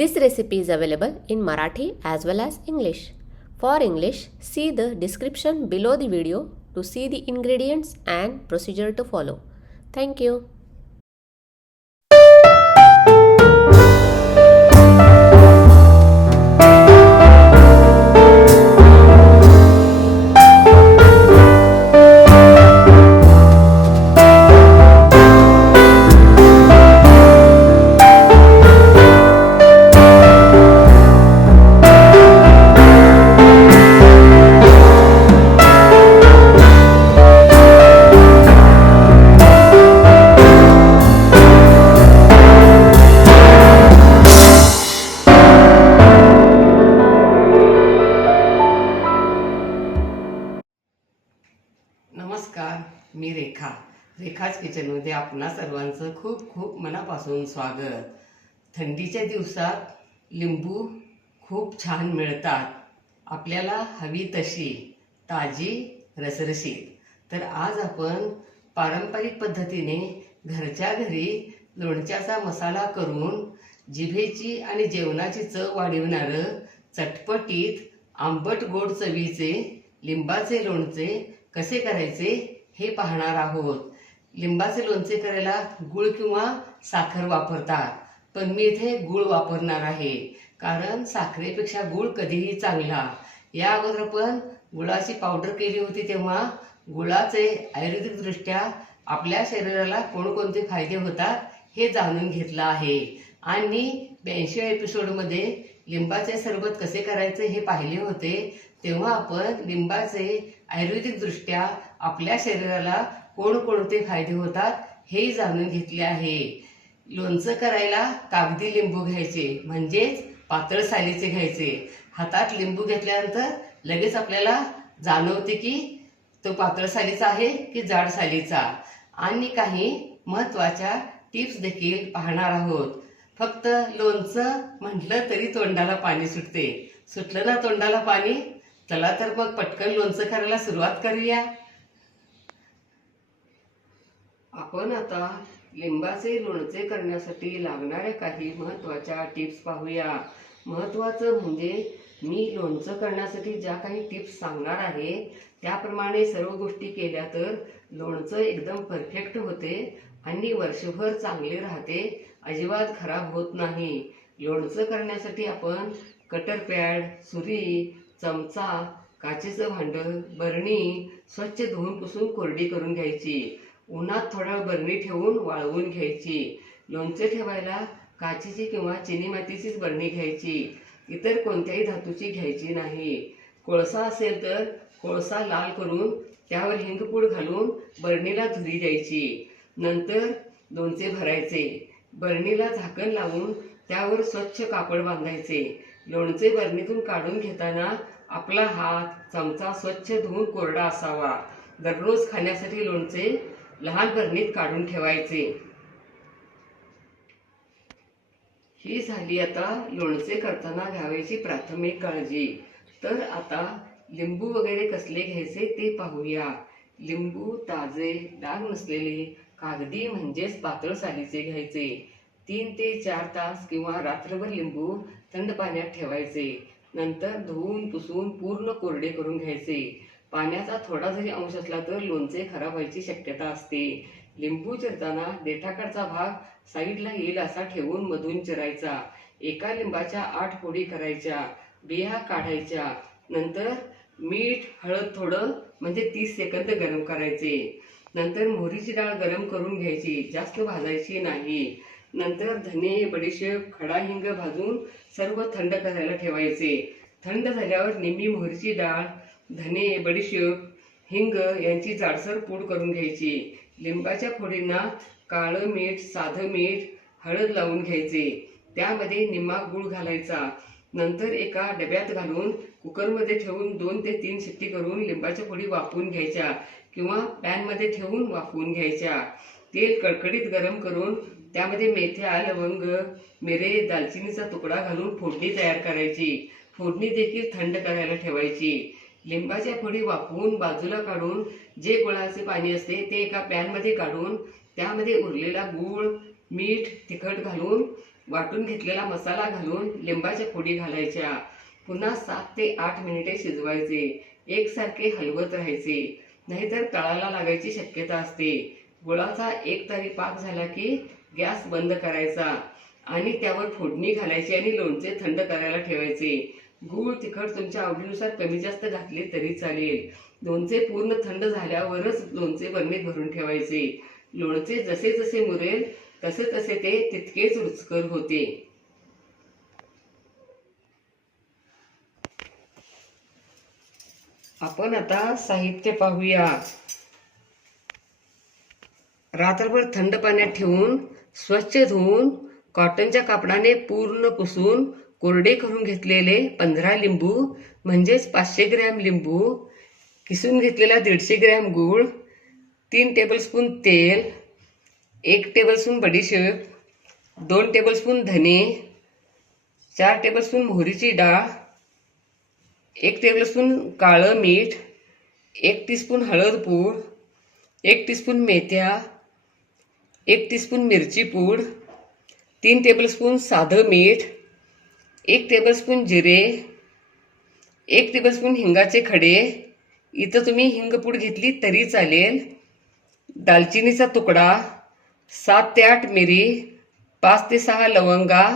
This recipe is available in Marathi as well as English. For English, see the description below the video to see the ingredients and procedure to follow. Thank you. नमस्कार, मी रेखाच किचनमध्ये आपणा सर्वांचं खूप खूप मनापासून स्वागत. थंडीच्या दिवसात लिंबू खूप छान मिळतात, आपल्याला हवी तशी ताजी रसरशीत. तर आज आपण पारंपरिक पद्धतीने घरच्या घरी लोणच्याचा मसाला करून जिभेची आणि जेवणाची चव वाढवणारं चटपटीत आंबट गोड चवीचे लिंबाचे लोणचे कसे करायचे हे पाहणार आहोत. लिंबाचे लोणचे करायला गूळ किंवा साखर वापरतात, पण मी इथे गूळ वापरणार आहे, कारण साखरेपेक्षा गूळ कधीही चांगला. या अगोदर पण गुळाची पावडर केली होती, तेव्हा गुळाचे आयुर्वेदिकदृष्ट्या आपल्या शरीराला कोणकोणते फायदे होतात हे जाणून घेतलं आहे. आणि 82व्या एपिसोडमध्ये लिंबाचे सरबत कसे करायचे हे पाहिले होते, तेव्हा आपण लिंबाचे आयुर्वेदिकदृष्ट्या आपल्या शरीराला कोणकोणते फायदे होतात हे जाणून घेतले आहे. लोणचं करायला कागदी लिंबू घ्यायचे, म्हणजेच पातळ सालीचे घ्यायचे. हातात लिंबू घेतल्यानंतर लगेच आपल्याला जाणवते की तो पातळ सालीचा आहे की जाड सालीचा. आणि काही महत्त्वाच्या टिप्स देखील पाहणार आहोत. फक्त लोणचं म्हटलं तरी तोंडाला पाणी सुटलं ना तोंडाला पाणी. चला तर मग पटकन लोणचं करायला सुरुवात करूया. आपण आता लिंबाचे लोणचे करण्यासाठी लागणाऱ्या काही महत्त्वाच्या टिप्स पाहूया. महत्त्वाचं म्हणजे मी लोणचं करण्यासाठी ज्या काही टिप्स सांगणार आहे त्याप्रमाणे सर्व गोष्टी केल्या तर लोणचं एकदम परफेक्ट होते आणि वर्षभर चांगले राहते, अजिबात खराब होत नाही. लोणचं करण्यासाठी आपण कटर पॅड, सुरी, चमचा, काचेचं भांडं, बरणी स्वच्छ धुवून पुसून कोरडी करून घ्यायची. उन्हात थोडा बरणी ठेवून वाळवून घ्यायची. लोणचे ठेवायला काचेची किंवा चिनी मातीचीच बरणी घ्यायची, इतर कोणत्याही धातूची घ्यायची नाही. कोळसा असेल तर कोळसा लाल करून त्यावर हिंगपूड घालून बरणीला धुरी द्यायची. नंतर लोणचे भरायचे. बरणीला झाकण लावून त्यावर स्वच्छ कापड बांधायचे. लोणचे बरणीतून काढून घेताना आपला हात, चमचा स्वच्छ धुवून कोरडा असावा. दररोज खाण्यासाठी लोणचे लहान बरणीत काढून ठेवायचे. ही झाली आता लोणचे करताना घ्यावयाची प्राथमिक काळजी. तर आता लिंबू वगैरे कसले घ्यायचे ते पाहूया. लिंबू ताजे, डाग नसलेले, कागदी म्हणजेच पातळ सालीचे घ्यायचे. 3 ते 4 तास किंवा रात्रभर लिंबू थंड पाण्यात ठेवायचे. नंतर धुवून पुसून पूर्ण कोरडे करून घ्यायचे. पाण्याचा थोडा जरी अंश असला तर लोणचे खराब व्हायची शक्यता असते. लिंबू चिरताना देठाकडचा भाग साईडला येईल असा ठेवून मधून चिरायचा. एका लिंबाच्या 8 फोडी करायच्या. बिया काढायच्या. नंतर मीठ, हळद थोडं म्हणजे 30 सेकंद गरम करायचे. नंतर मोहरीची डाळ गरम करून घ्यायची, जास्त भाजायची नाही. नंतर धने, बडीशेप, खडा हिंग भाजून सर्व थंड करायला ठेवायचे. थंड झाल्यावर निम्मी मोहरीची डाळ, धने, बडीशेप, हिंग यांची जाडसर पूड करून घ्यायची. लिंबाच्या फोडींना काळं मीठ, साधं मीठ, हळद लावून घ्यायचे. त्यामध्ये निम्मा गूळ घालायचा. नंतर एका डब्यात घालून कुकरमध्ये ठेवून 2 ते 3 शिट्टी करून लिंबाच्या फोडी वाफवून घ्यायच्या किंवा पॅनमध्ये ठेवून वाफवून घ्यायच्या. तेल कडकडीत गरम करून त्यामध्ये मेथ्या, लवंग, मिरे, दालचिनीचा तुकडा घालून फोडणी तयार करायची. फोडणी देखील थंड करायला ठेवायची. लिंबाच्या फोडी वाफवून बाजूला काढून जे गुळाचे पाणी असते ते एका पॅनमध्ये काढून त्यामध्ये उरलेला गूळ, मीठ, तिखट घालून वाटून घेतलेला मसाला घालून लिंबाच्या फोडी घालायच्या. पुन्हा 7 ते 8 मिनिटे शिजवायचे. एकसारखे हलवत राहायचे, नाहीतर तळाला लागायची शक्यता असते. गुळाचा एक तारी पाक झाला की गॅस बंद करायचा आणि त्यावर फोडणी घालायची आणि लोणचे थंड करायला ठेवायचे. गूळ तिखट तुमच्या आवडीनुसार कमी जास्त घातले तरी चालेल. लोणचे पूर्ण थंड झाल्यावरच लोणचे बरणीत भरून ठेवायचे. लोणचे जसे जसे मुरेल तसे तसे ते तितकेच रुचकर होते. आपण आता साहित्य पाहूया. रात्रभर थंड पाण्यात ठेवून स्वच्छ धुवून कॉटनच्या कापडाने पूर्ण पुसून कोरडे करून घेतलेले 15 लिंबू म्हणजेच 500 ग्रॅम लिंबू, किसून घेतलेला 150 ग्रॅम गूळ, 3 टेबलस्पून तेल, 1 टेबलस्पून बडीशेप, 2 टेबलस्पून धने, 4 टेबलस्पून मोहरीची डाळ, 1 टेबलस्पून काळं मीठ, 1 टीस्पून हळद पूड, 1 टीस्पून मेथ्या, 1 टीस्पून मिरची पूड, 3 टेबलस्पून साधं मीठ, 1 टेबलस्पून जिरे, 1 टेबलस्पून हिंगाचे खडे, इथं तुम्ही हिंगपूड घेतली तरी चालेल, दालचिनीचा तुकडा, 7 ते 8 मिरी, 5 ते 6 लवंगा.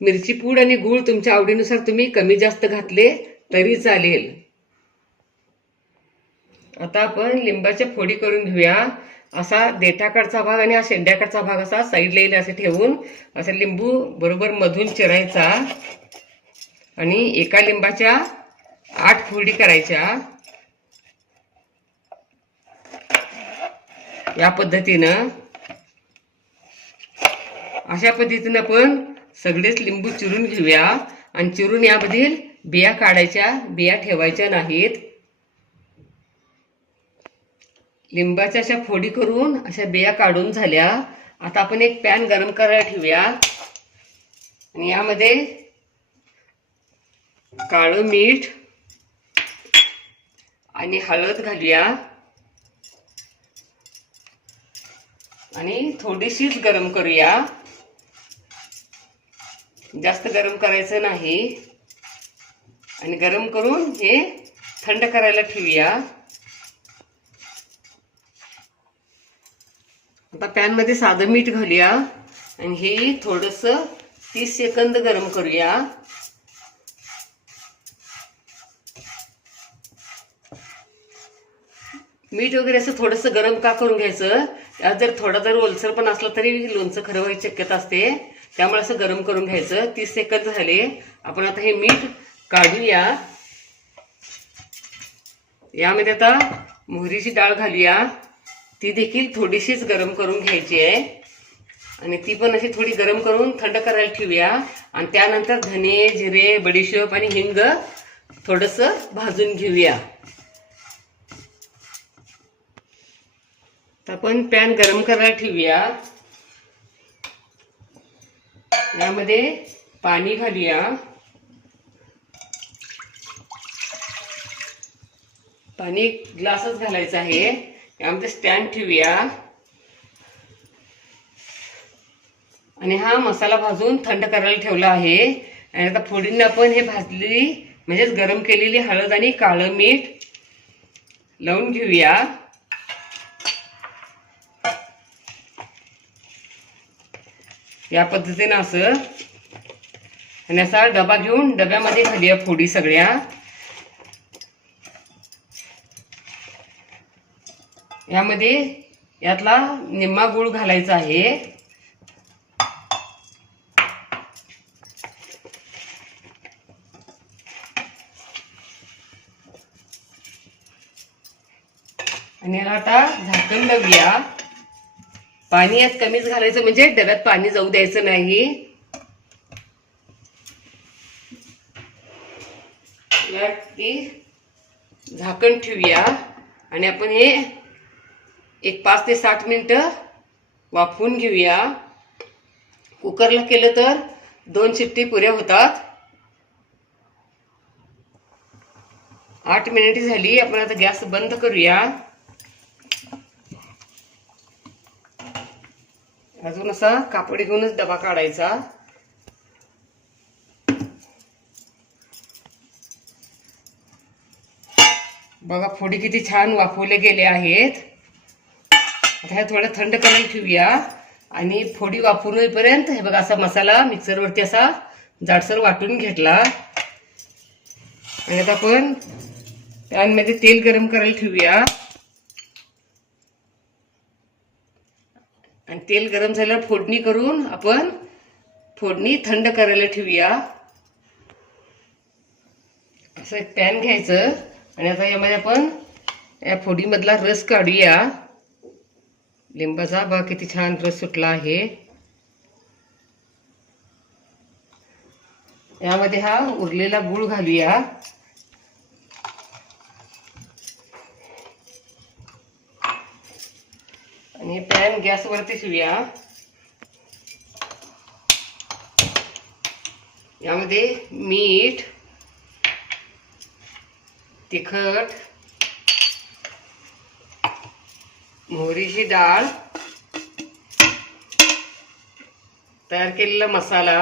मिरची पूड आणि गूळ तुमच्या आवडीनुसार तुम्ही कमी जास्त घातले तरी चालेल. आता आपण लिंबाच्या फोडी करून घेऊया. असा देठाकडचा भाग आणि हा शेंड्याकडचा भाग असा साईडला येईल असे ठेवून असा लिंबू बरोबर मधून चिरायचा आणि एका लिंबाच्या 8 फोडी करायच्या. या पद्धतीनं अशा पद्धतीनं आपण सगळेच लिंबू चिरून घेऊया आणि चिरून यामधील बिया काढायच्या, बिया ठेवायच्या नाहीत. लिंबाच्या अशा फोडी करून अशा बिया काढून झाल्या. आता आपण एक पॅन गरम करायला ठेवूया आणि यामध्ये काळं मीठ आणि हळद घालूया आणि थोडीशीच गरम करूया. जास्त गरम करायचं नाही आणि गरम करून हे थंड करायला ठेवूया. आता पॅन मध्ये साधं मीठ घालूया आणि हे थोडंसं 30 सेकंद गरम करूया. मीठ वगैरे असं थोडंसं गरम का करून घ्यायचं, त्यात जर थोडा जर ओलसर पण असला तरी लोणचं खरं व्हायची शक्यता असते. त्यामुळे असं गरम करून घ्यायचं. 30 सेकंद झाले. आपण आता हे मीठ काढूया. यामध्ये आता मोहरीची डाळ घालूया. ती देखील थोडीशीच गरम करून घ्यायची आहे आणि ती पण अशी थोडी गरम करून थंड करायला ठेवूया. आणि त्यानंतर धने, जिरे, बडीशेप आणि हिंग थोडंसं भाजून घेऊया. आपण पॅन गरम करायला ठेवूया. यामध्ये पाणी घालूया. पाणी ग्लासच घालायचं आहे. यामध्ये स्टँड ठेवूया आणि हा मसाला भाजून थंड करायला ठेवला आहे. आणि आता फोडींना आपण हे भाजलेली म्हणजेच गरम केलेली हळद आणि काळं मीठ लावून घेऊया. या पद्धतीनं असं आणि असा डबा घेऊन डब्यामध्ये घालूया फोडी सगळ्या. यामध्ये यातला निम्मा गूळ घालायचा आहे. आणि याला आता झाकण लावूया. पाणी यात कमीच घालायचं म्हणजे डब्यात पाणी जाऊ द्यायचं नाही. यावरती झाकण ठेवूया आणि आपण हे एक 5 ते 7 मिनिटं वाफवून घेऊया. कुकरला केलं तर 2 शिट्टी पुऱ्या होतात. 8 मिनिटे झाली. आपण आता गॅस बंद करूया. अजून असा कापड घेऊनच डबा काढायचा. बघा फोडी किती छान वाफवले गेले आहेत. आता ह्या थोडं थंड करायला ठेवूया आणि फोडी वाफवून होईपर्यंत हे बघा असा मसाला मिक्सरवरती असा जाडसर वाटून घेतला. आणि आता आपण पॅनमध्ये तेल गरम करायला ठेवूया. आणि तेल गरम झाल्यावर फोडणी करून आपण फोडणी थंड करायला ठेवूया. असं एक पॅन घ्यायचं आणि आता यामध्ये आपण या फोडीमधला रस काढूया. लिंबाचा बघा किती छान रस सुटला आहे. यामध्ये हा उरलेला गूळ घालूया. आणि पॅन गॅसवरती ठेवूया. यामध्ये मीठ, तिखट, मोहरीची डाळ, तयार केलेला मसाला,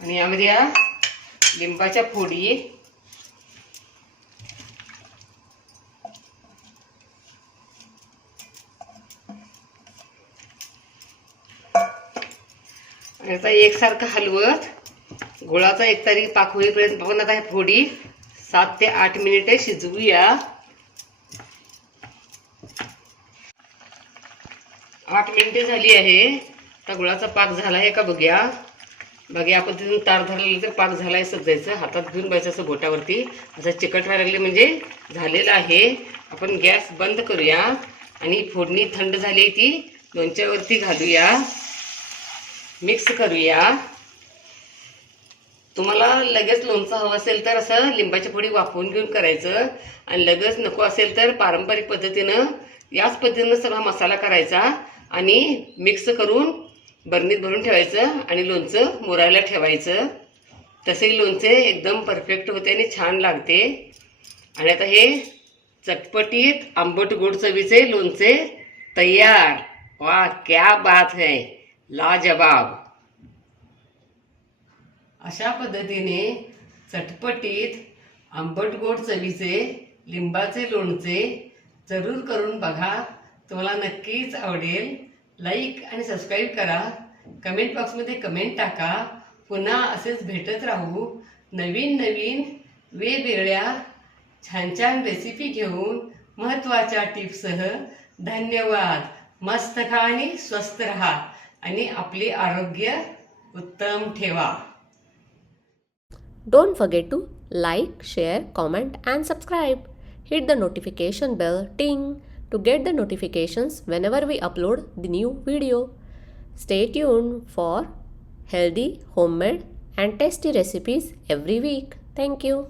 आणि यामध्ये या लिंबाच्या फोडी, आणि आता एकसारखं हलवत गुळाचा एकतारी पाक होईपर्यंत आपण आता ह्या फोडी 7 ते 8 मिनिटे शिजवूया. 8 मिनिटे झाली आहे. आता गुळाचा पाक झाला आहे का बघूया. बघा या पद्धतीने तार धरलेलं तर पाक झालाय. सजायचं हातात घेऊन बसायचं असं बोटावरती. असं चिकट व्हायला लागले म्हणजे झालेलं आहे. आपण गॅस बंद करूया आणि फोडणी थंड झाली ती लोणच्यावरती घालूया. मिक्स करूया. तुम्हाला लगेच लोणचं हवं असेल तर असं लिंबाची फोडी वाफवून घेऊन करायचं. आणि लगेच नको असेल तर पारंपरिक पद्धतीनं याच पद्धतीनं सगळा मसाला करायचा आणि मिक्स करून बरणीत भरून ठेवायचं आणि लोणचं मुरायला ठेवायचं. तसे लोणचे एकदम परफेक्ट होते आणि छान लागते. आणि आता हे चटपटीत आंबट गोड चवीचे लोणचे तयार. वाह क्या बात है, लाजवाब. अशा पद्धतीने चटपटीत आंबट गोड चवीचे लिंबाचे लोणचे जरूर करून बघा. तुम्हाला नक्कीच आवडेल. लाईक आणि सबस्क्राईब करा. कमेंट बॉक्समध्ये कमेंट टाका. पुन्हा असेच भेटत राहू नवीन नवीन वेगवेगळ्या छान छान रेसिपी घेऊन महत्त्वाच्या टिप्ससह. धन्यवाद. मस्त खा आणि स्वस्थ राहा आणि आपले आरोग्य उत्तम ठेवा. Don't forget to like, share, comment and subscribe. Hit the notification bell ting to get the notifications whenever we upload the new video. Stay tuned for healthy, homemade and tasty recipes every week. Thank you.